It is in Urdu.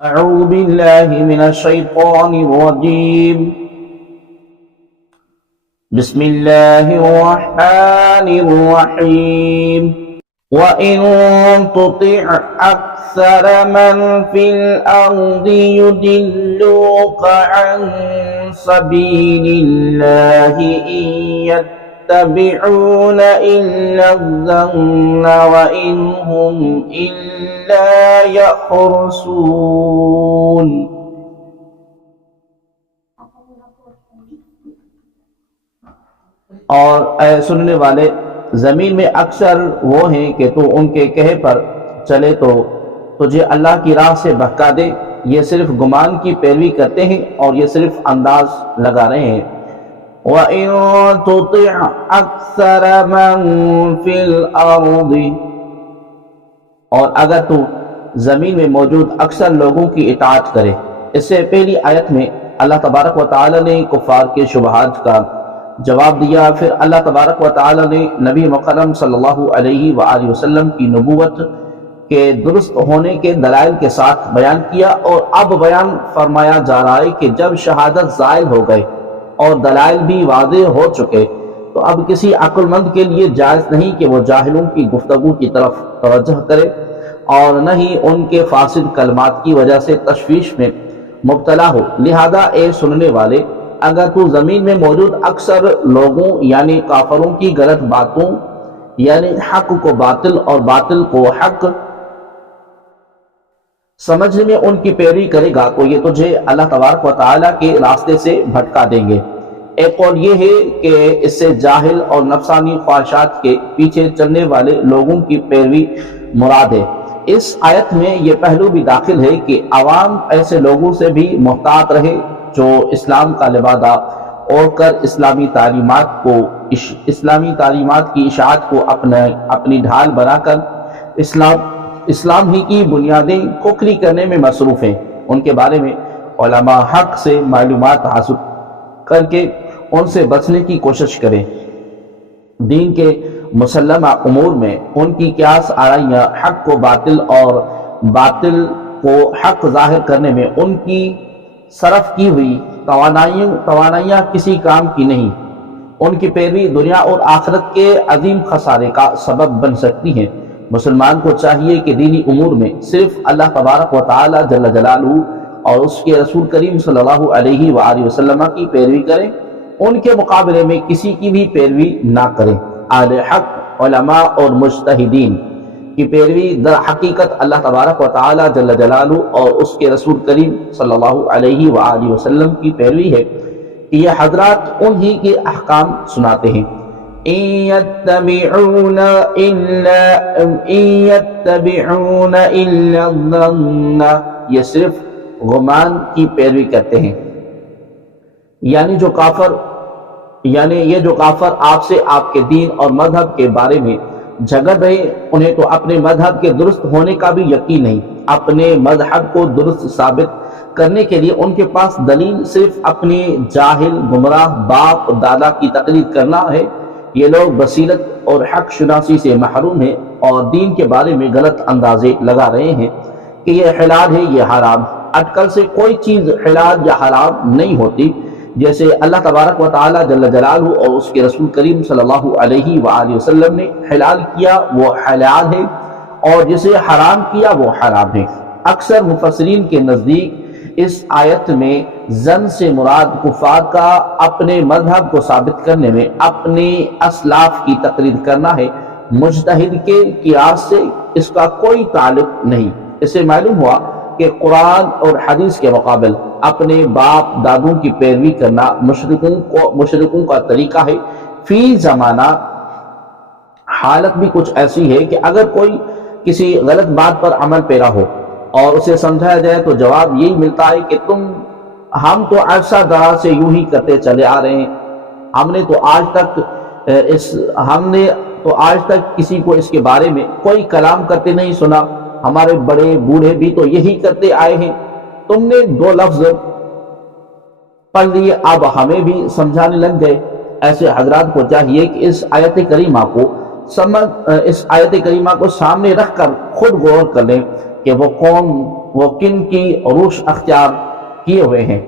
أعوذ بالله من الشيطان الرجيم. بسم الله الرحمن الرحيم. وإن تطع أكثر من في الأرض يضلوك عن سبيل الله إن يتبعون إلا الظن وإن هم إلا يخرصون. اور اے سننے والے، زمین میں اکثر وہ ہیں کہ تو ان کے کہے پر چلے تو تجھے اللہ کی راہ سے بہکا دے. یہ صرف گمان کی پیروی کرتے ہیں اور یہ صرف انداز لگا رہے ہیں. وَإِن تُطِعْ أَكْثَرَ مَن فِي الْأَرْضِ، اور اگر تو زمین میں موجود اکثر لوگوں کی اطاعت کرے. اس سے پہلی آیت میں اللہ تبارک و تعالی نے کفار کے شبہات کا جواب دیا. پھر اللہ تبارک و تعالی نے نبی مکرم صلی اللہ علیہ وآلہ وسلم کی نبوت کے درست ہونے کے دلائل کے ساتھ بیان کیا، اور اب بیان فرمایا جا رہا ہے کہ جب شہادت زائل ہو گئے اور دلائل بھی واضح ہو چکے تو اب کسی عقل مند کے لیے جائز نہیں کہ وہ جاہلوں کی گفتگو کی طرف توجہ کرے، اور نہ ہی ان کے فاسد کلمات کی وجہ سے تشویش میں مبتلا ہو. لہذا اے سننے والے، اگر تو زمین میں موجود اکثر لوگوں یعنی کافروں کی غلط باتوں یعنی حق کو باطل اور باطل کو حق سمجھنے میں ان کی پیروی کرے گا تو یہ تجھے اللہ تبارک و تعالیٰ کے راستے سے بھٹکا دیں گے. ایک قول یہ ہے کہ اس سے جاہل اور نفسانی خواہشات کے پیچھے چلنے والے لوگوں کی پیروی مراد ہے. اس آیت میں یہ پہلو بھی داخل ہے کہ عوام ایسے لوگوں سے بھی محتاط رہے جو اسلام کا لبادہ اوڑھ کر اسلامی تعلیمات کی اشاعت کو اپنی ڈھال بنا کر اسلام ہی کی بنیادیں کھوکھلی کرنے میں مصروف ہیں. ان کے بارے میں علماء حق سے معلومات حاصل کر کے ان سے بچنے کی کوشش کریں. دین کے مسلمہ امور میں ان کی قیاس آرائیاں حق کو باطل اور باطل کو حق ظاہر کرنے میں ان کی صرف کی ہوئی توانائیاں کسی کام کی نہیں. ان کی پیروی دنیا اور آخرت کے عظیم خسارے کا سبب بن سکتی ہیں. مسلمان کو چاہیے کہ دینی امور میں صرف اللہ تبارک و تعالی جل جلالہ اور اس کے رسول کریم صلی اللہ علیہ وآلہ وسلم کی پیروی کریں، ان کے مقابلے میں کسی کی بھی پیروی نہ کریں. اہل حق، علماء اور مجتہدین کی پیروی در حقیقت اللہ تبارک و تعالی جل جلالہ اور اس کے رسول کریم صلی اللہ علیہ وآلہ وسلم کی پیروی ہے کہ یہ حضرات انہی کے احکام سناتے ہیں. إِن يَتَّبِعُونَ إِلَّا الظَّنَّ، یہ صرف گمان کی پیروی کرتے ہیں. یعنی یہ جو کافر آپ سے آپ کے دین اور مذہب کے بارے میں جھگڑ رہے، انہیں تو اپنے مذہب کے درست ہونے کا بھی یقین نہیں. اپنے مذہب کو درست ثابت کرنے کے لیے ان کے پاس دلیل صرف اپنے جاہل گمراہ باپ دادا کی تقلید کرنا ہے. یہ لوگ بصیرت اور حق شناسی سے محروم ہیں اور دین کے بارے میں غلط اندازے لگا رہے ہیں کہ یہ حلال ہے، یہ حرام. اٹکل سے کوئی چیز حلال یا حرام نہیں ہوتی. جیسے اللہ تبارک و تعالی جل جلالہ اور اس کے رسول کریم صلی اللہ علیہ وآلہ وسلم نے حلال کیا وہ حلال ہے، اور جسے حرام کیا وہ حرام ہے. اکثر مفسرین کے نزدیک اس آیت میں زن سے مراد کفار کا اپنے مذہب کو ثابت کرنے میں اپنے اسلاف کی تقلید کرنا ہے. مجتہد کے قیاس سے اس کا کوئی تعلق نہیں. اس سے معلوم ہوا کہ قرآن اور حدیث کے مقابل اپنے باپ دادوں کی پیروی کرنا مشرکوں کا طریقہ ہے. فی زمانہ حالت بھی کچھ ایسی ہے کہ اگر کوئی کسی غلط بات پر عمل پیرا ہو اور اسے سمجھایا جائے تو جواب یہی ملتا ہے کہ ہم تو عرصہ دراز سے یوں ہی کرتے چلے آ رہے ہیں، ہم نے تو آج تک کسی کو اس کے بارے میں کوئی کلام کرتے نہیں سنا، ہمارے بڑے بوڑھے بھی تو یہی کرتے آئے ہیں، تم نے 2 لفظ پڑھ لیے اب ہمیں بھی سمجھانے لگ گئے. ایسے حضرات کو چاہیے کہ اس آیت کریمہ کو سامنے رکھ کر خود غور کر لیں کہ وہ کن کی روش اختیار کیے ہوئے ہیں۔